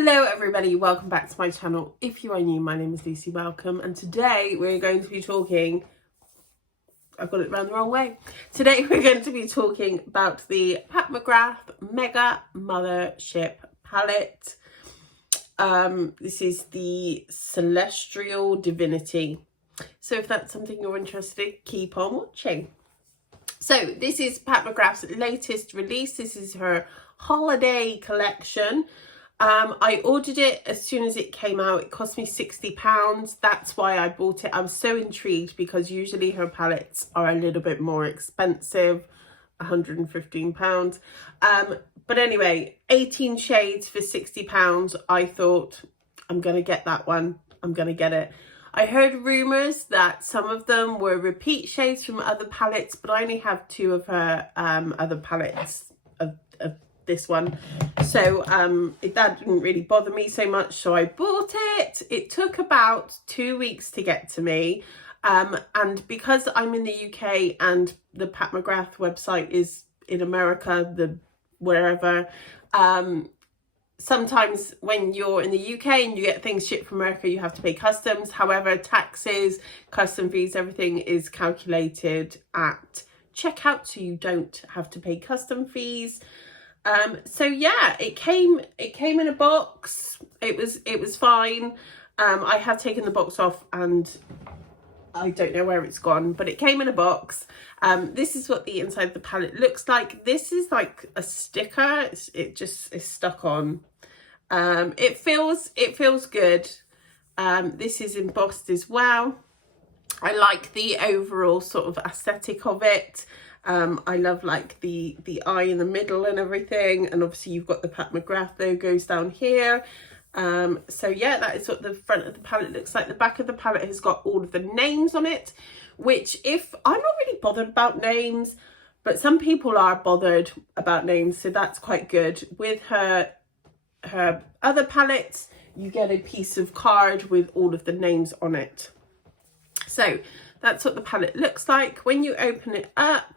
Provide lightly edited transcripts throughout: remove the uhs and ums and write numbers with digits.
Hello everybody, welcome back to my channel. If you are new, my name is Lucy, welcome, and today we're going to be talking, I've got it round the wrong way. Today we're going to be talking about the Mcgrath Mega Mothership palette. This is the Celestial Divinity. So if that's something you're interested in, keep on watching. So this is Mcgrath's latest release. This is her holiday collection. I ordered it as soon as it came out. It cost me £60. That's why I bought it. I was so intrigued because usually her palettes are a little bit more expensive, £115. But anyway, 18 shades for £60. I thought, I'm going to get that one. I'm going to get it. I heard rumours that some of them were repeat shades from other palettes, but I only have two of her other palettes of this one, so that didn't really bother me so much, so I bought it. It took about 2 weeks to get to me, and because I'm in the UK and the Mcgrath website is in America, wherever, sometimes when you're in the UK and you get things shipped from America, you have to pay customs. However, taxes, custom fees, everything is calculated at checkout, so you don't have to pay custom fees. So yeah, it came in a box. It was fine. I have taken the box off and I don't know where it's gone, but it came in a box. This is what the inside of the palette looks like. This is like a sticker. It just is stuck on. It feels good. This is embossed as well. I like the overall sort of aesthetic of it. I love like the eye in the middle and everything, and obviously you've got the Mcgrath logos down here. So yeah, that is what the front of the palette looks like. The back of the palette has got all of the names on it, which, if I'm not really bothered about names, but some people are bothered about names, so that's quite good. With her other palettes, you get a piece of card with all of the names on it. So that's what the palette looks like. When you open it up,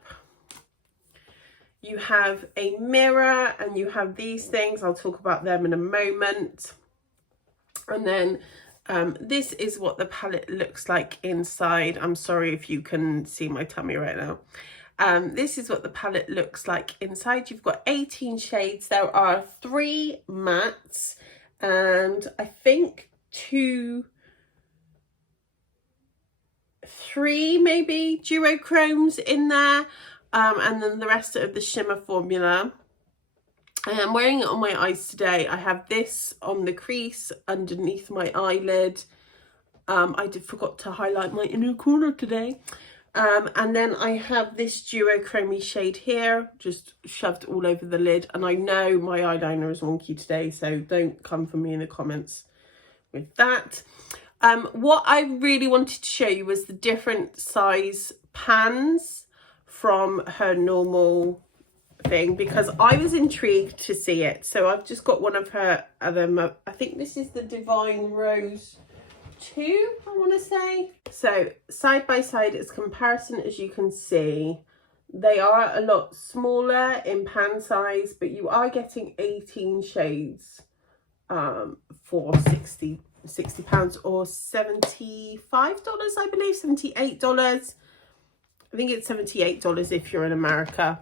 you have a mirror and you have these things. I'll talk about them in a moment. And then this is what the palette looks like inside. I'm sorry if you can see my tummy right now. This is what the palette looks like inside. You've got 18 shades. There are 3 mattes and I think 3 maybe duochromes in there. And then the rest of the shimmer formula. And I'm wearing it on my eyes today. I have this on the crease underneath my eyelid. I forgot to highlight my inner corner today. And then I have this duochromy shade here, just shoved all over the lid. And I know my eyeliner is wonky today, so don't come for me in the comments with that. What I really wanted to show you was the different size pans from her normal thing, because I was intrigued to see it. So I've just got one of her other, I think this is the Divine Rose 2, I want to say. So side by side as comparison, as you can see, they are a lot smaller in pan size, but you are getting 18 shades for £60 or $75, I believe, $78. I think it's $78 if you're in America.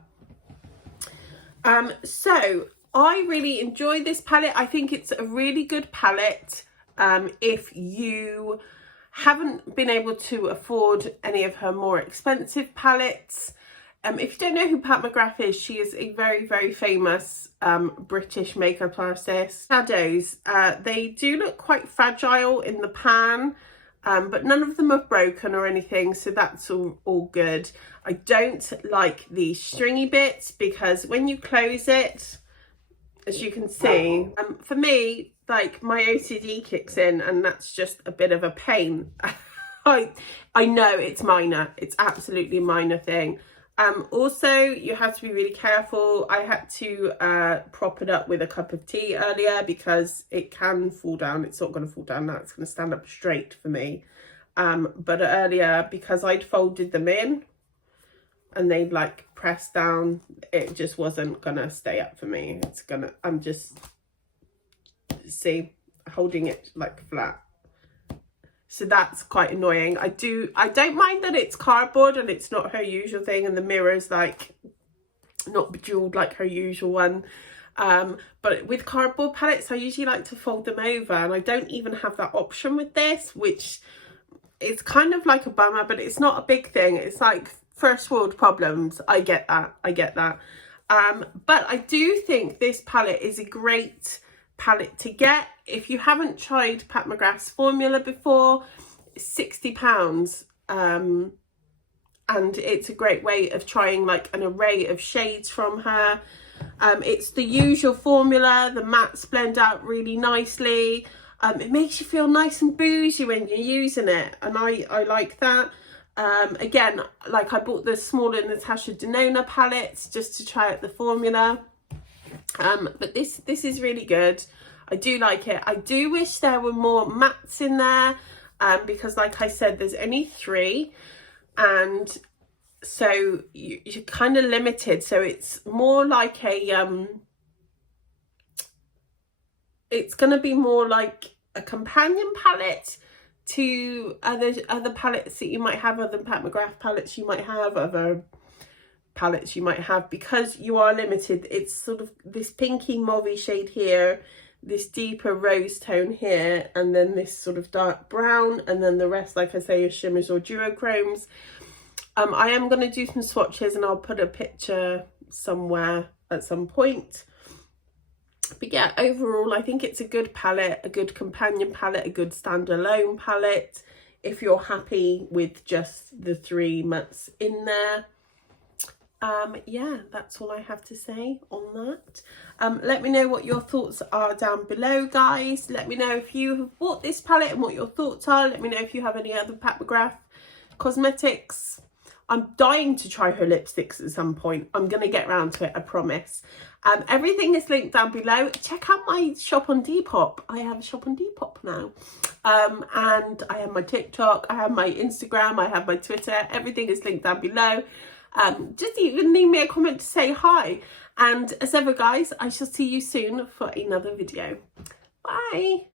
So I really enjoy this palette. I think it's a really good palette. If you haven't been able to afford any of her more expensive palettes. If you don't know who Mcgrath is, she is a very, very famous British makeup artist. Shadows, they do look quite fragile in the pan. But none of them are broken or anything, so that's all good. I don't like the stringy bits because when you close it, as you can see, for me, like, my OCD kicks in and that's just a bit of a pain. I know it's minor, it's absolutely a minor thing. Also, you have to be really careful. I had to prop it up with a cup of tea earlier because it can fall down. It's not going to fall down now. It's going to stand up straight for me. But earlier, because I'd folded them in and they'd like pressed down, it just wasn't going to stay up for me. I'm just See, holding it like flat. So that's quite annoying. I don't mind that it's cardboard and it's not her usual thing, and the mirror's like not bejeweled like her usual one. But with cardboard palettes, I usually like to fold them over, and I don't even have that option with this, which is kind of like a bummer, but it's not a big thing. It's like first world problems. I get that. But I do think this palette is a great palette to get. If you haven't tried Pat McGrath's formula before, it's £60. And it's a great way of trying like an array of shades from her. It's the usual formula. The mattes blend out really nicely. It makes you feel nice and bougie when you're using it, and I like that. Again, like I bought the smaller Natasha Denona palettes just to try out the formula. But this is really good. I do like it. I do wish there were more mattes in there, because like I said, there's only 3, and so you're kind of limited. So it's more like a it's going to be more like a companion palette to other palettes that you might have, other Pat McGrath palettes you might have, other palettes you might have, because you are limited. It's sort of this pinky mauvey shade here, this deeper rose tone here, and then this sort of dark brown, and then the rest, like I say, are shimmers or duochromes. I am going to do some swatches, and I'll put a picture somewhere at some point. But yeah, overall, I think it's a good palette, a good companion palette, a good standalone palette, if you're happy with just the 3 mattes in there. Yeah, that's all I have to say on that. Let me know what your thoughts are down below, guys. Let me know if you have bought this palette and what your thoughts are. Let me know if you have any other Pat McGrath cosmetics. I'm dying to try her lipsticks at some point. I'm going to get around to it, I promise. Everything is linked down below. Check out my shop on Depop. I have a shop on Depop now. And I have my TikTok, I have my Instagram, I have my Twitter. Everything is linked down below. Just even leave me a comment to say hi. And as ever, guys, I shall see you soon for another video. Bye.